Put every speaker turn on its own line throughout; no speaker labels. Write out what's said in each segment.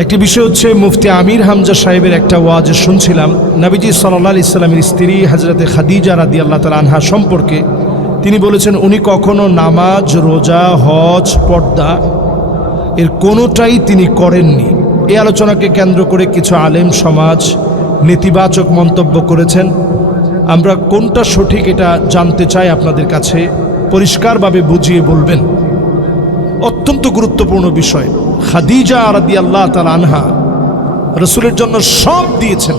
একটি বিষয় হচ্ছে, মুফতি আমির হামজা সাহেবের একটা ওয়াজ শুনছিলাম। নাবিজি সাল্লাহ ইসলামের স্ত্রী হাজরতে খাদিজা রাদি আল্লাহ তালা আনহা সম্পর্কে। তিনি বলেছেন, উনি কখনো নামাজ, রোজা, হজ, পর্দা এর কোনোটাই তিনি করেননি। এই আলোচনাকে কেন্দ্র করে কিছু আলেম সমাজ নেতিবাচক মন্তব্য করেছেন। আমরা কোনটা সঠিক এটা জানতে চাই আপনাদের কাছে। পরিষ্কারভাবে বুঝিয়ে বলবেন। অত্যন্ত গুরুত্বপূর্ণ বিষয়। খাদিজা আরাদি আল্লাহ তাল আনহা রসুলের জন্য সব দিয়েছেন।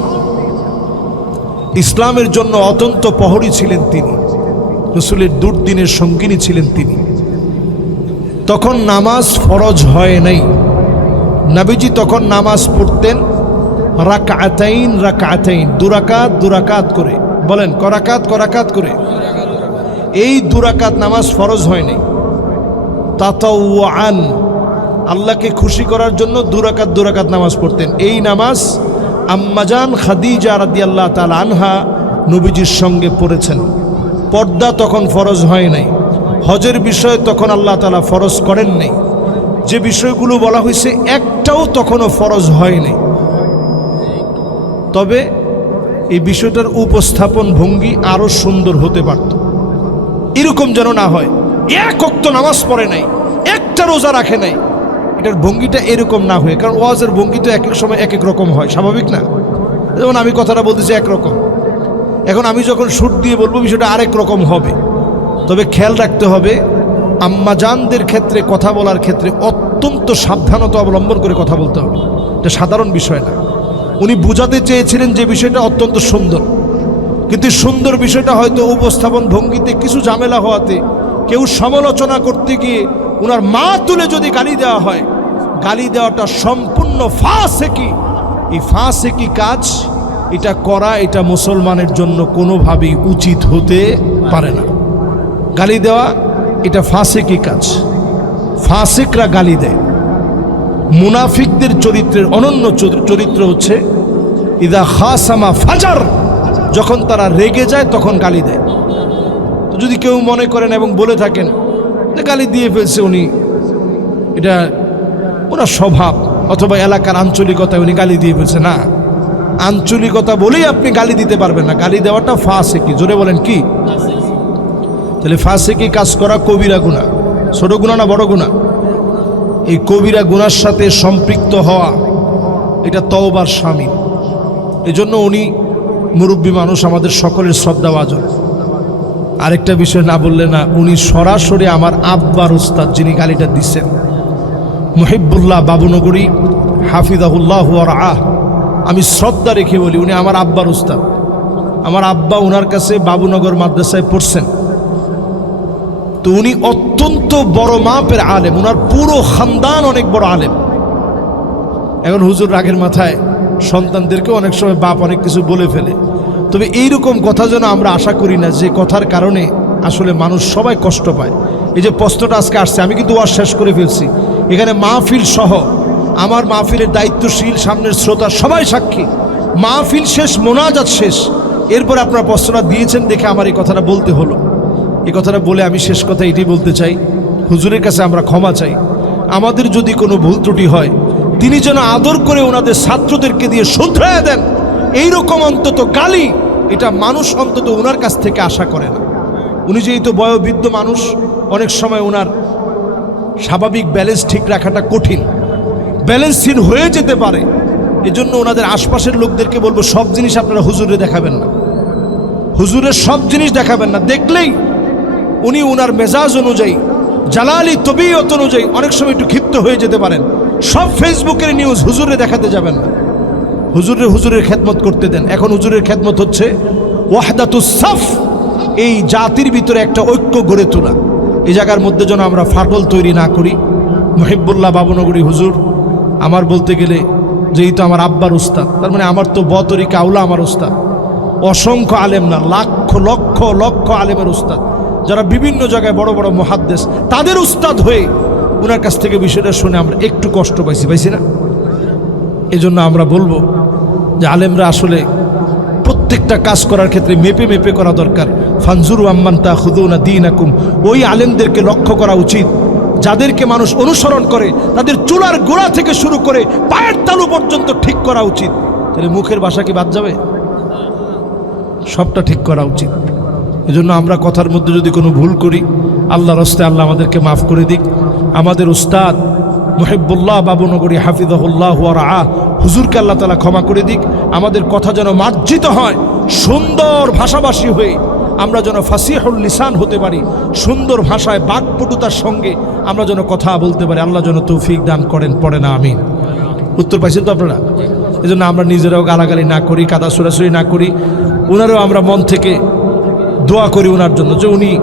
ইসলামের জন্য অত্যন্ত প্রহরী ছিলেন তিনি। রসুলের দুর্দিনের সঙ্গিনী ছিলেন তিনি। তখন নামাজ ফরজ হয় নাই। নাবিজি তখন নামাজ পড়তেন রাকাতাইন রাকাতাইন, দুরাকাত দুরাকাত করে। বলেন, করাকাত করাকাত করে। এই দুরাকাত নামাজ ফরজ হয় নাই। তাতাওয়ান আল্লাহকে খুশি করার জন্য দুরাকাত দুরাকাত নামাজ পড়তেন। এই নামাজ আম্মাজান খাদিজা রাদি আল্লাহ তাআলা আনহা নবীজির সঙ্গে পড়েছেন। পর্দা তখন ফরজ হয় নাই। হজের বিষয় তখন আল্লাহ তালা ফরজ করেন নাই। যে বিষয়গুলো বলা হয়েছে, একটাও তখনও ফরজ হয় নাই। তবে এই বিষয়টার উপস্থাপন ভঙ্গি আরও সুন্দর হতে পারত। এরকম যেন না হয়, এক অক্ত নামাজ পড়ে নাই, একটা রোজা রাখে নাই এটার ভঙ্গিটা এরকম না হয়ে, কারণ ওয়াজের ভঙ্গি তো এক এক সময় এক এক রকম হয়, স্বাভাবিক না? যেমন আমি কথাটা বলতেছি একরকম। এখন আমি যখন সুর দিয়ে বলব, বিষয়টা আরেক রকম হবে। তবে খেয়াল রাখতে হবে, আম্মাজানদের ক্ষেত্রে কথা বলার ক্ষেত্রে অত্যন্ত সাবধানতা অবলম্বন করে কথা বলতে হবে। এটা সাধারণ বিষয় না। উনি বোঝাতে চেয়েছিলেন যে বিষয়টা অত্যন্ত সুন্দর। কিন্তু সুন্দর বিষয়টা হয়তো উপস্থাপন ভঙ্গিতে কিছু ঝামেলা হওয়াতে কেউ সমালোচনা করতে গিয়ে ওনার মা তুলে যদি গালি দেওয়া হয়, গালি দেওয়াটা সম্পূর্ণ ফাঁসেকি। এই ফাঁসেকি কাজ, এটা করা, এটা মুসলমানের জন্য কোনোভাবেই উচিত হতে পারে না। গালি দেওয়া, এটা ফাঁসেকি কাজ। ফাঁসেকরা গালি দেয়। মুনাফিকদের চরিত্রের অনন্য চর- চরিত্র হচ্ছে, ইদা খাসামা ফাজার, যখন তারা রেগে যায় তখন গালি দেয়। যদি কেউ মনে করেন এবং বলে থাকেন গালি দিয়ে ফেলছে উনি। এটা ওনার স্বভাব, অথবা এলাকার আঞ্চলিকতায় উনি গালি দিয়ে ফেলছে, না। আঞ্চলিকতা বলেই আপনি গালি দিতে পারবেন না। গালি দেওয়াটা ফাঁসে কি জোরে বলেন কি? তাহলে ফাঁসে কি কাজ করা কবিরা গুণা। ছোট গুণা না বড় গুণা? এই কবিরা গুনার সাথে সম্পৃক্ত হওয়া, এটা তওবার স্বামী এজন্য উনি মুরব্বী মানুষ, আমাদের সকলের শ্রদ্ধাভাজন আরেকটা বিষয় না বললে না, উনি সরাসরি আমার আব্বার উস্তাদ যিনি গালিটা দিচ্ছেন। মুহিবুল্লাহ বাবুনগরী হাফিজাহুল্লাহ আহ আমি শ্রদ্ধা রেখে বলি, উনি আমার আব্বার উস্তাদ। আমার আব্বা ওনার কাছে বাবুনগর মাদ্রাসায় পড়ছেন। তো উনি অত্যন্ত বড় মাপের আলেম ওনার পুরো খানদান অনেক বড় আলেম। এখন হুজুর রাগের মাথায় সন্তানদেরকে অনেক সময় বাপ অনেক কিছু বলে ফেলে। তবে এইরকম কথা যেন আমরা আশা করি না যে কথার কারণে আসলে মানুষ সবাই কষ্ট পায়। এই যে প্রশ্নটা আজকে আসছে, আমি কিন্তু ওয়াজ শেষ করে ফেলছি। এখানে মাহফিল সহ আমার মাহফিলের দায়িত্বশীল সামনের শ্রোতা সবাই সাক্ষী। মাহফিল শেষ, মোনাজাত শেষ। এরপর আপনার প্রশ্নটা দিয়েছেন দেখে আমার এই কথাটা বলতে হলো। এই কথাটা বলে আমি শেষ কথা এটি বলতে চাই। হুজুরের কাছে আমরা ক্ষমা চাই। আমাদের যদি কোনো ভুল ত্রুটি হয়, তিনি যেন আদর করে ওনাদের ছাত্রদেরকে দিয়ে শুধরায় দেন। এইরকম অন্তত গালি এটা মানুষ অন্তত ওনার কাছ থেকে আশা করে না। উনি যেহেতু বয়োবৃদ্ধ মানুষ, অনেক সময় ওনার স্বাভাবিক ব্যালেন্স ঠিক রাখাটা কঠিন। ব্যালেন্সহীন হয়ে যেতে পারে, এজন্য ওনাদের আশপাশের লোকদেরকে বলব, সব জিনিস আপনারা হুজুরে দেখাবেন না। হুজুরের সব জিনিস দেখাবেন না। দেখলেই উনি ওনার মেজাজ অনুযায়ী, জালালি তবিয়ত অনুযায়ী অনেক সময় একটু ক্ষিপ্ত হয়ে যেতে পারেন। সব ফেসবুকের নিউজ হুজুরে দেখাতে যাবেন না। হুজুরে হুজুরের খেদমত করতে দেন। এখন হুজুরের খেদমত হচ্ছে ওয়াহদাতুস সাফ, এই জাতির ভিতরে একটা ঐক্য গড়ে তোলা। এই জায়গার মধ্যে যেন আমরা ফাটল তৈরি না করি। মহিবুল্লাহ বাবনগরী হুজুর, আমার বলতে গেলে যেহেতু আমার আব্বার উস্তাদ তার মানে আমার তো বতরিকা আউলা আমার উস্তাদ অসংখ্য আলেম না, লাখ, লক্ষ লক্ষ আলেমের উস্তাদ যারা বিভিন্ন জায়গায় বড় বড় মহাদ্দেশ, তাদের উস্তাদ হয়ে ওনার কাছ থেকে বিষয়টা শুনে আমরা একটু কষ্ট পাইছি পাইছি না? এজন্য আমরা বলব যে আলেমরা আসলে প্রত্যেকটা কাজ করার ক্ষেত্রে মেপে মেপে করা দরকার। ফানজুরু আম্মান তা খুদুনা দিন আকুম ওই আলেমদেরকে লক্ষ্য করা উচিত। যাদেরকে মানুষ অনুসরণ করে, তাদের চুলার গোড়া থেকে শুরু করে পায়ের তালু পর্যন্ত ঠিক করা উচিত। তাহলে মুখের ভাষা কি বাদ যাবে? সবটা ঠিক করা উচিত। এজন্য আমরা কথার মধ্যে যদি কোনো ভুল করি আল্লাহ রস্তে আল্লাহ আমাদেরকে মাফ করে দিক। আমাদের উস্তাদ মুহিবুল্লাহ বাবুনগরী হাফিজাহুল্লাহ আহ হুজুরকে আল্লাহ তালা ক্ষমা করে দিক। আমাদের কথা যেন মার্জিত হয়, সুন্দর ভাষাভাষী হয়ে আমরা যেন ফাসিহুল লিসান হতে পারি, সুন্দর ভাষায় বাকপটুতার সঙ্গে আমরা যেন কথা বলতে পারি। আল্লাহ যেন তৌফিক দান করেন, পড়ে না, আমিন। উত্তর পাইছেন তো আপনারা? এই জন্য আমরা নিজেরাও গালাগালি না করি, কাদা সরাসরি না করি। ওনারও আমরা মন থেকে দোয়া করি ওনার জন্য যে উনি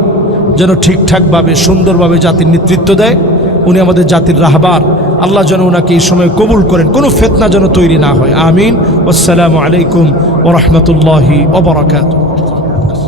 যেন ঠিকঠাকভাবে, সুন্দরভাবে জাতির নেতৃত্ব দেয়। উনি আমাদের জাতির রাহবার। আল্লাহ যেন ওনাকে এই সময় কবুল করেন, কোনো ফেতনা যেন তৈরি না হয়। আমিন। আসসালামু আলাইকুম ওরহমতুল্লাহি ওবরাকাতুহ